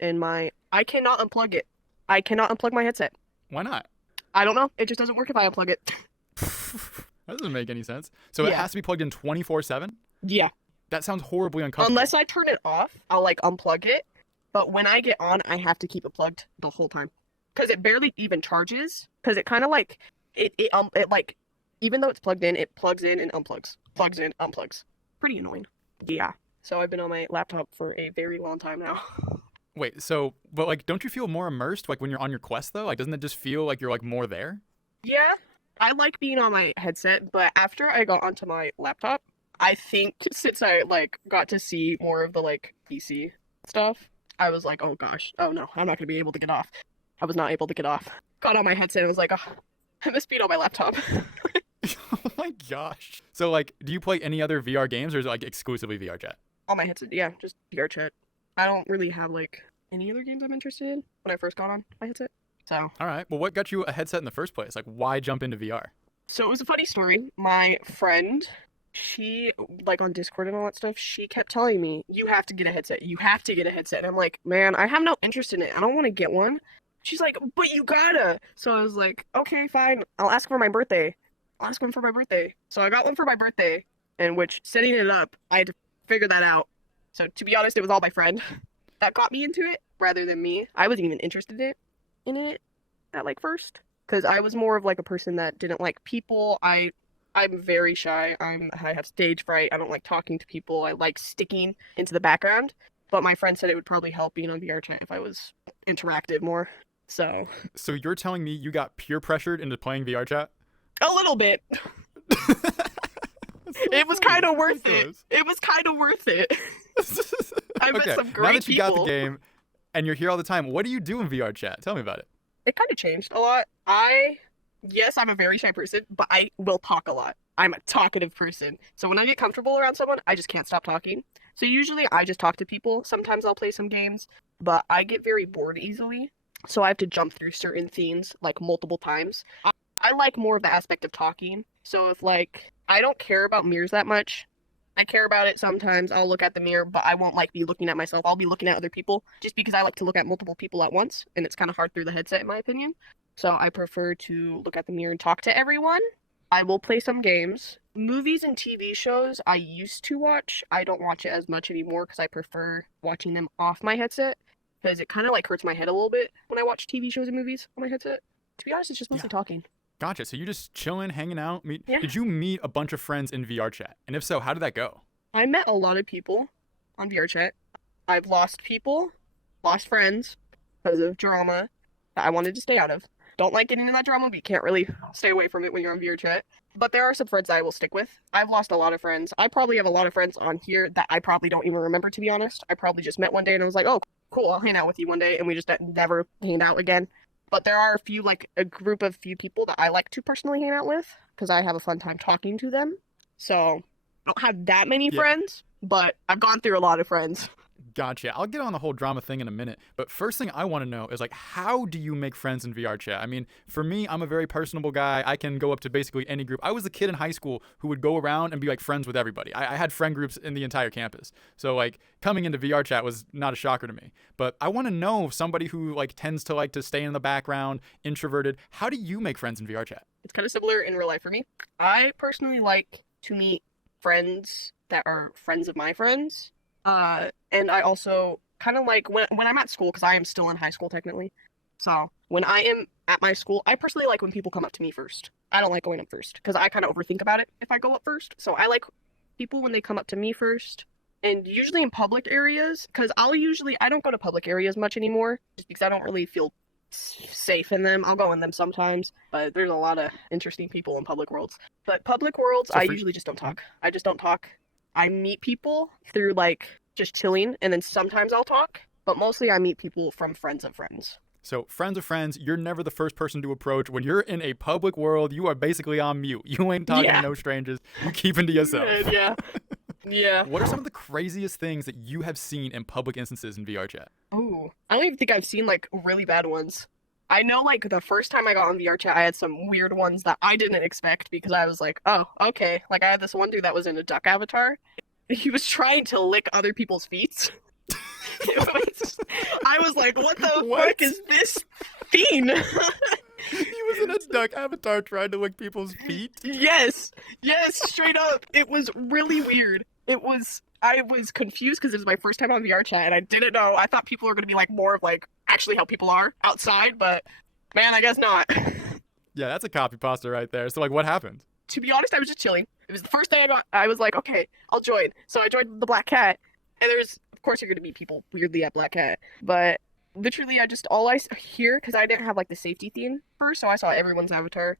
in my. I cannot unplug it. I cannot unplug my headset. Why not? I don't know. It just doesn't work if I unplug it. That doesn't make any sense. So it Yeah. has to be plugged in 24/7? Yeah. That sounds horribly uncomfortable. Unless I turn it off, I'll like unplug it. But when I get on, I have to keep it plugged the whole time because it barely even charges. Because it kind of like it like even though it's plugged in, it plugs in and unplugs, plugs in, unplugs. Pretty annoying. Yeah. So I've been on my laptop for a very long time now. Wait, so but like don't you feel more immersed like when you're on your quest though? Like doesn't it just feel like you're like more there? Yeah, I like being on my headset, but after I got onto my laptop, I think since I like got to see more of the like PC stuff, I was like, oh gosh, oh no, I'm not gonna be able to get off. I was not able to get off. Got on my headset and was like, oh, I miss being on my laptop. Oh my gosh. So like do you play any other VR games or is it like exclusively VR chat? On my headset, yeah, just VR chat. I don't really have like any other games I'm interested in when I first got on my headset. So, All right. Well, what got you a headset in the first place? Like why jump into VR? so it was a funny story. My friend, she like on Discord and all that stuff, she kept telling me, "You have to get a headset. You have to get a headset." And I'm like, "Man, I have no interest in it. I don't want to get one." She's like, "But you gotta." So I was like, "Okay, fine. I'll ask for my birthday. I'll ask one for my birthday." So I got one for my birthday, in which setting it up, I had to figure that out. So to be honest, it was all my friend that got me into it rather than me. I wasn't even interested in it at like first because I was more of like a person that didn't like people. I'm very shy. I have stage fright. I don't like talking to people. I like sticking into the background. But my friend said it would probably help being on VR chat if I was interactive more. So So you're telling me you got peer pressured into playing VR chat? a little bit. That's so It was funny. kind of Of worth it. course. It was kind of worth it. I met Okay, some now great that you got the people. game and you're here all the time, what do you do in VR chat? Tell me about it. It kind of changed a lot. Yes, I'm a very shy person, but I will talk a lot. I'm a talkative person. So when I get comfortable around someone, I just can't stop talking. So usually I just talk to people. Sometimes I'll play some games, but I get very bored easily. So I have to jump through certain scenes like multiple times. I like more of the aspect of talking. So if like I don't care about mirrors that much. I care about it sometimes. I'll look at the mirror, but I won't like be looking at myself. I'll be looking at other people just because I like to look at multiple people at once, and it's kind of hard through the headset in my opinion. So I prefer to look at the mirror and talk to everyone. I will play some games. Movies and TV shows I used to watch. I don't watch it as much anymore because I prefer watching them off my headset because it kind of like hurts my head a little bit when I watch TV shows and movies on my headset. To be honest, it's just Yeah. mostly talking. Gotcha. So you're just chilling, hanging out. Yeah. Did you meet a bunch of friends in VR chat? And if so, how did that go? I met a lot of people on VR chat. I've lost people, lost friends because of drama that I wanted to stay out of. Don't like getting in that drama, but you can't really stay away from it when you're on VR chat. But there are some friends that I will stick with. I've lost a lot of friends. I probably have a lot of friends on here that I probably don't even remember, to be honest. I probably just met one day and I was like, oh, cool, I'll hang out with you one day. And we just never hanged out again. But there are a few, like a group of few people that I like to personally hang out with because I have a fun time talking to them. So I don't have that many Yeah. friends, but I've gone through a lot of friends. Gotcha. I'll get on the whole drama thing in a minute. But first thing I want to know is like, how do you make friends in VR chat? I mean, for me, I'm a very personable guy. I can go up to basically any group. I was a kid in high school who would go around and be like friends with everybody. I had friend groups in the entire campus. So like coming into VR chat was not a shocker to me. But I want to know somebody who like tends to like to stay in the background, introverted. How do you make friends in VR chat? It's kind of similar in real life for me. I personally like to meet friends that are friends of my friends. And I also kind of like when I'm at school, because I am still in high school technically. So when I am at my school, I personally like when people come up to me first. I don't like going up first because I kind of overthink about it if I go up first. So I like people when they come up to me first. And usually in public areas, because I don't go to public areas much anymore just because I don't really feel safe in them. I'll go in them sometimes, but there's a lot of interesting people in public worlds. But public worlds, So I for usually just don't talk. I just don't talk. I meet people through like just chilling, and then sometimes I'll talk, but mostly I meet people from friends of friends. So, friends of friends, you're never the first person to approach. When you're in a public world, you are basically on mute. You ain't talking Yeah. to no strangers. You keeping to yourself. Yeah. Yeah. What are some of the craziest things that you have seen in public instances in VR chat? Oh, I don't even think I've seen like really bad ones. I know like the first time I got on VR chat, I had some weird ones that I didn't expect because I was like, oh, okay. Like I had this one dude that was in a duck avatar. He was trying to lick other people's feet. I was like, what the What? fuck is this fiend? He was in a duck avatar trying to lick people's feet. Yes, yes, straight up. It was really weird. I was confused because it was my first time on VR chat and I didn't know. I thought people were gonna be like more of like actually how people are outside, but man, I guess not. Yeah, that's a copy pasta right there. So like, what happened? To be honest, I was just chilling. It was the first day I was like, okay, I'll join. So I joined the Black Cat, and of course, you're gonna meet people weirdly at Black Cat, but literally, all I hear, because I didn't have like the safety theme first, so I saw everyone's avatar.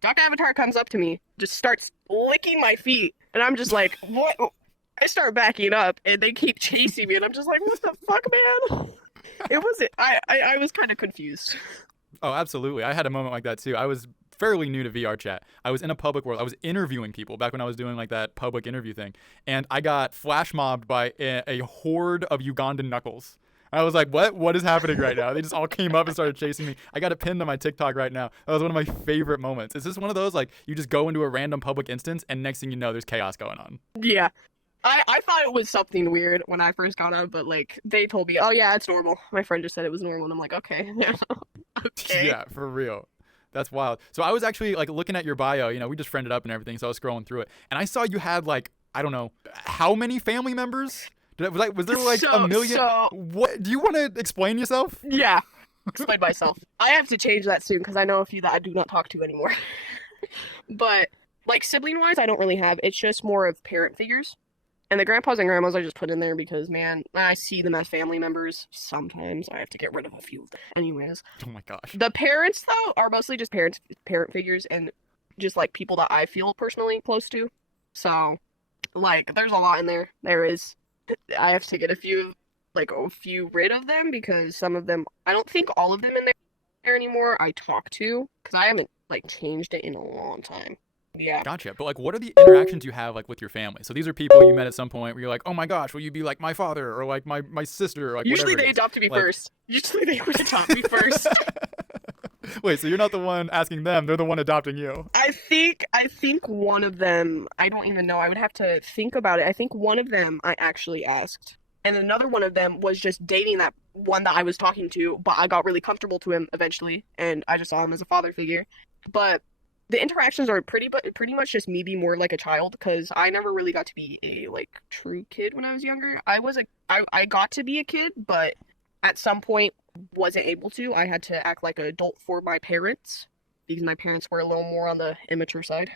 Duck avatar comes up to me, just starts licking my feet, and I'm just like, what? I start backing up, and they keep chasing me, and I'm just like, what the fuck, man? It was I was kind of confused. Oh, absolutely. I had a moment like that too. I was fairly new to VR chat. I was in a public world. I was interviewing people back when I was doing like that public interview thing, and I got flash mobbed by a horde of Ugandan knuckles. I was like, what? What is happening right now? They just all came up and started chasing me. I got it pinned on my TikTok right now. That was one of my favorite moments. Is this one of those, like, you just go into a random public instance and next thing you know, there's chaos going on? Yeah. I thought it was something weird when I first got on, but like they told me, oh yeah, it's normal. My friend just said it was normal, and I'm like, okay, yeah, okay. Yeah, for real. That's wild. So I was actually like looking at your bio, we just friended up and everything, so I was scrolling through it. And I saw you had like, I don't know, how many family members? Was there like a million? What? Do you want to explain yourself? Yeah, explain myself. I have to change that soon because I know a few that I do not talk to anymore. But like sibling wise, I don't really have. It's just more of parent figures. And the grandpas and grandmas I just put in there because, man, I see them as family members. Sometimes I have to get rid of a few of them. Anyways. Oh my gosh. The parents, though, are mostly just parent figures and just, like, people that I feel personally close to. So, like, there's a lot in there. There is. I have to get a few rid of them because some of them, I don't think all of them in there anymore I talk to because I haven't, like, changed it in a long time. Yeah. Gotcha. But like, what are the interactions you have like with your family? So these are people you met at some point where you're like, oh my gosh, will you be like my father or like my sister? Or, like, usually they whatever adopted me first. Usually they would adopt me first. Wait, so you're not the one asking them; they're the one adopting you. I think one of them. I don't even know. I would have to think about it. I think one of them I actually asked, and another one of them was just dating that one that I was talking to. But I got really comfortable to him eventually, and I just saw him as a father figure. But the interactions are pretty much just me being more like a child because I never really got to be a like true kid when I was younger. I got to be a kid, but at some point wasn't able to. I had to act like an adult for my parents because my parents were a little more on the immature side.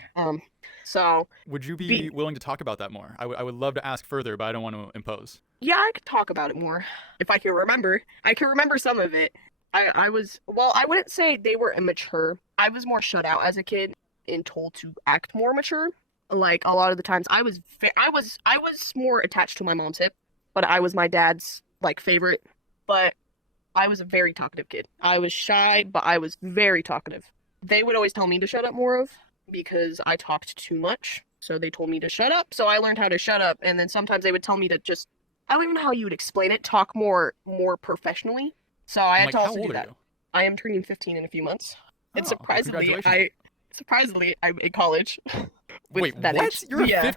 So would you be willing to talk about that more? I would love to ask further, but I don't want to impose. Yeah, I could talk about it more if I can remember. I can remember some of it. I wouldn't say they were immature. I was more shut out as a kid and told to act more mature. Like a lot of the times I was more attached to my mom's hip, but I was my dad's like favorite. But I was a very talkative kid. I was shy, but I was very talkative. They would always tell me to shut up more of because I talked too much. So they told me to shut up. So I learned how to shut up. And then sometimes they would tell me to just, I don't even know how you would explain it, talk more professionally. So I had to also do that. I am turning 15 in a few months. And surprisingly, I'm in college. Wait, what? You're 15?